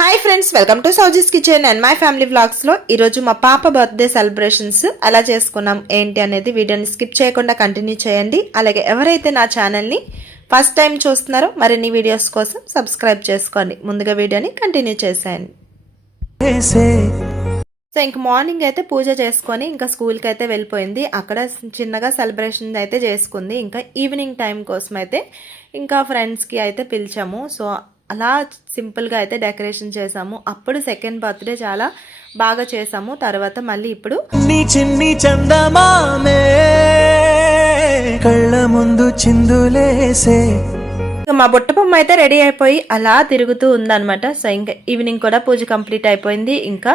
Hi friends, welcome to Souji's kitchen and my family vlogs లో ఈరోజు మా పాప బర్త్డే సెలబ్రేషన్స్ ఎలా చేసుకున్నాం ఏంటి అనేది వీడియోని స్కిప్ చేయకుండా కంటిన్యూ చేయండి. అలాగే ఎవరైతే నా ఛానల్ని ఫస్ట్ టైం చూస్తున్నారో మరిన్ని వీడియోస్ కోసం సబ్స్క్రైబ్ చేసుకోండి. ముందుగా వీడియోని కంటిన్యూ చేసేయండి. సో ఇంక మార్నింగ్ అయితే పూజ చేసుకొని ఇంకా స్కూల్కి అయితే వెళ్ళిపోయింది. అక్కడ చిన్నగా సెలబ్రేషన్ అయితే చేసుకుంది. ఇంకా ఈవినింగ్ టైం కోసం అయితే ఇంకా ఫ్రెండ్స్కి అయితే పిలిచాము. సో అలా సింపుల్గా అయితే డెకరేషన్ చేసాము. అప్పుడు సెకండ్ బర్త్డే చాలా బాగా చేసాము. తర్వాత మళ్ళీ ఇప్పుడు చిన్ని చందమామే కళ్ళ ముందు చిందులేసే మా బుట్టబొమ్మ అయితే రెడీ అయిపోయి అలా తిరుగుతూ ఉందన్నమాట. సో ఇంకా ఈవినింగ్ కూడా పూజ కంప్లీట్ అయిపోయింది. ఇంకా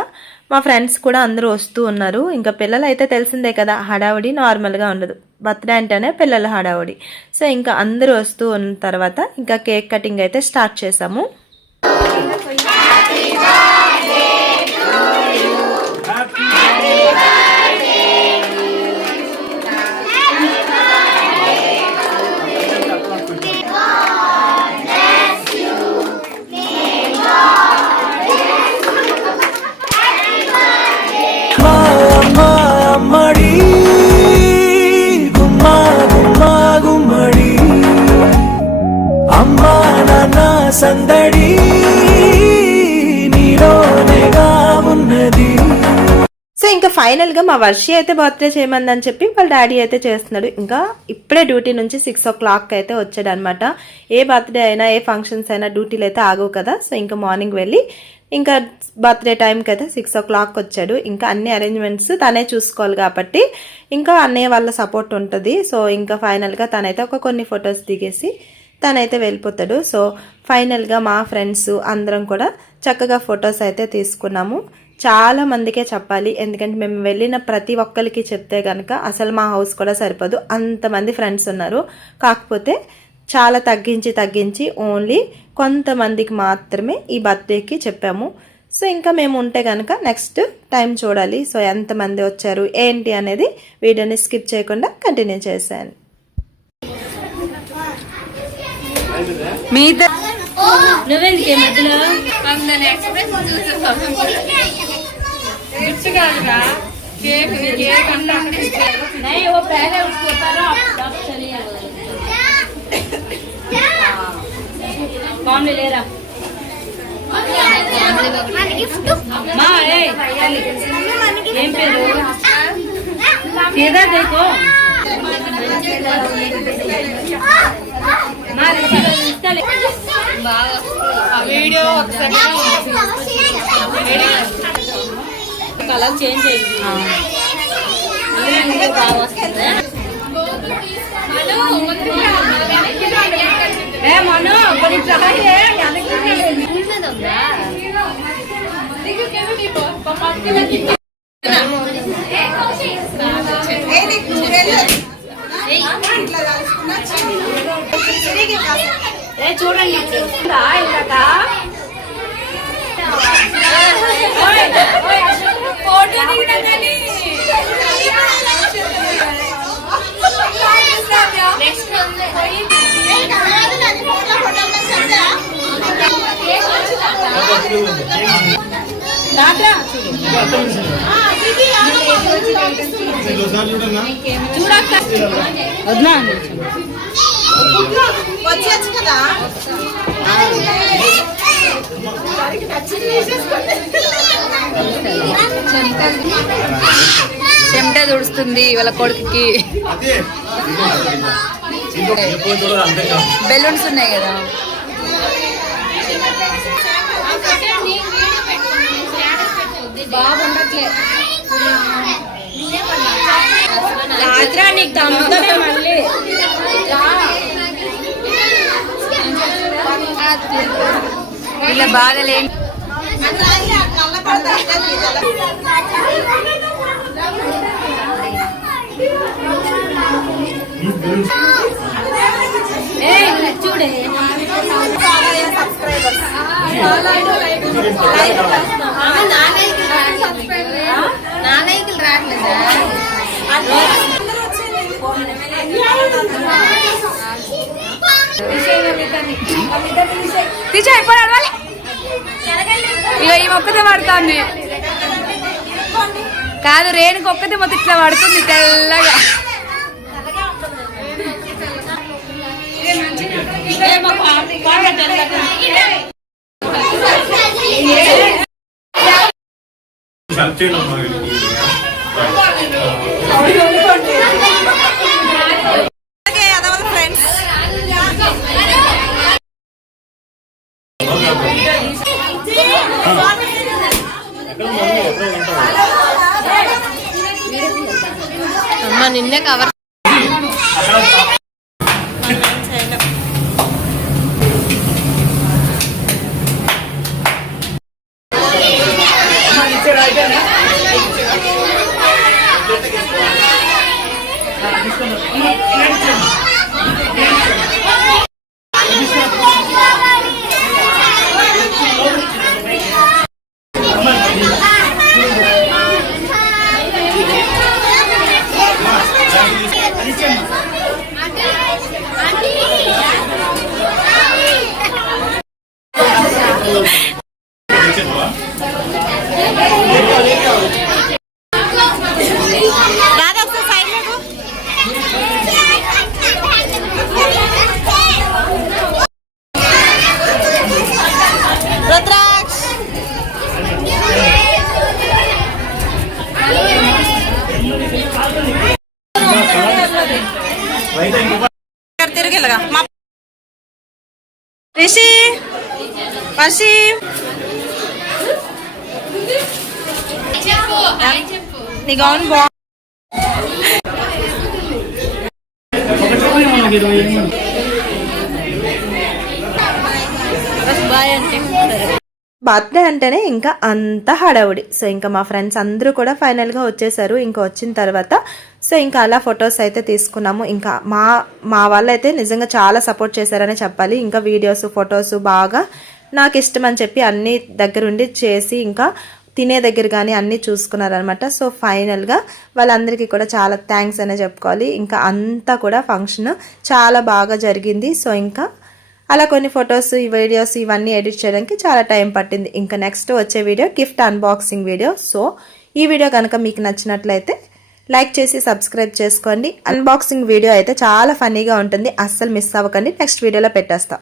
మా ఫ్రెండ్స్ కూడా అందరూ వస్తూ ఉన్నారు. ఇంకా పిల్లలు అయితే తెలిసిందే కదా, హడావుడి నార్మల్గా ఉండదు. బర్త్డే అంటేనే పిల్లల హడావుడి. సో ఇంకా అందరూ వస్తూ ఉన్న తర్వాత ఇంకా కేక్ కటింగ్ అయితే స్టార్ట్ చేసాము. సందడి నీలోనేగా ఉన్నది. సో ఇంకా ఫైనల్ గా మా వర్షి అయితే బర్త్డే చేయమందని చెప్పి వాళ్ళ డాడీ అయితే చేస్తున్నాడు. ఇంకా ఇప్పుడే డ్యూటీ నుంచి 6 o'clock అయితే వచ్చాడు అనమాట. ఏ బర్త్డే అయినా ఏ ఫంక్షన్స్ అయినా డ్యూటీలు అయితే ఆగవు కదా. సో ఇంకా మార్నింగ్ వెళ్ళి ఇంకా బర్త్డే టైంకి అయితే 6 o'clock వచ్చాడు. ఇంకా అన్ని అరేంజ్మెంట్స్ తనే చూసుకోవాలి కాబట్టి ఇంకా అన్నయ్య వాళ్ళ సపోర్ట్ ఉంటుంది. సో ఇంకా ఫైనల్గా తనైతే కొన్ని ఫొటోస్ దిగేసి తనైతే వెళ్ళిపోతాడు. సో ఫైనల్గా మా ఫ్రెండ్స్ అందరం కూడా చక్కగా ఫొటోస్ అయితే తీసుకున్నాము. చాలా మందికే చెప్పాలి, ఎందుకంటే మేము వెళ్ళిన ప్రతి ఒక్కరికి చెప్తే కనుక అసలు మా హౌస్ కూడా సరిపోదు, అంతమంది ఫ్రెండ్స్ ఉన్నారు. కాకపోతే చాలా తగ్గించి ఓన్లీ కొంతమందికి మాత్రమే ఈ బర్త్డేకి చెప్పాము. సో ఇంకా మేము ఉంటే కనుక నెక్స్ట్ టైం చూడాలి. సో ఎంతమంది వచ్చారు ఏంటి అనేది వీడియోని స్కిప్ చేయకుండా కంటిన్యూ చేశాను. నువ్వెందుకే మధ్యలో లేరా ఏం పేరు దేకో వీడియో కలర్ చేంజ్ అయింది. బాగా వస్తుంది. చూడండి వద్దా వచ్చేచ్చు కదా. చెమట తుడుస్తుంది వాళ్ళ కొడుకుకి. బెలూన్స్ ఉన్నాయి కదా. రాత్రా నీకు తమ్ముతానే మళ్ళీ వీళ్ళ బాధలేంటి. చూడే నానైకులు రావట్లేదా? తీసే ఇప్పుడు అడవాలి. ఒక్కతే పడుతుంది కాదు రేణుకి ఒక్కతే మొత్తం ఇట్లా పడుతుంది తెల్లగా అమ్మ నిన్నే కవర్ రిషి వర్షి నీ గౌన్ బాగుంది బర్త్డే అంటేనే ఇంకా అంత హడావుడి. సో ఇంకా మా ఫ్రెండ్స్ అందరూ కూడా ఫైనల్గా వచ్చేసారు. ఇంకా వచ్చిన తర్వాత సో ఇంకా అలా ఫొటోస్ అయితే తీసుకున్నాము. ఇంకా మా వాళ్ళు అయితే నిజంగా చాలా సపోర్ట్ చేశారనే చెప్పాలి. ఇంకా వీడియోస్ ఫొటోస్ బాగా నాకు ఇష్టం అని చెప్పి అన్ని దగ్గరుండి చేసి ఇంకా తినే దగ్గర కానీ అన్నీ చూసుకున్నారనమాట. సో ఫైనల్గా వాళ్ళందరికీ కూడా చాలా థ్యాంక్స్ అనే చెప్పుకోవాలి. ఇంకా అంతా కూడా ఫంక్షన్ చాలా బాగా జరిగింది. సో ఇంకా అలా కొన్ని ఫొటోస్ ఈ వీడియోస్ ఇవన్నీ ఎడిట్ చేయడానికి చాలా టైం పట్టింది. ఇంకా నెక్స్ట్ వచ్చే video gift unboxing video. So ఈ వీడియో కనుక మీకు నచ్చినట్లయితే లైక్ చేసి సబ్స్క్రైబ్ చేసుకోండి. అన్బాక్సింగ్ వీడియో అయితే చాలా ఫన్నీగా ఉంటుంది, అస్సలు మిస్ అవ్వకండి. నెక్స్ట్ వీడియోలో పెట్టేస్తాం.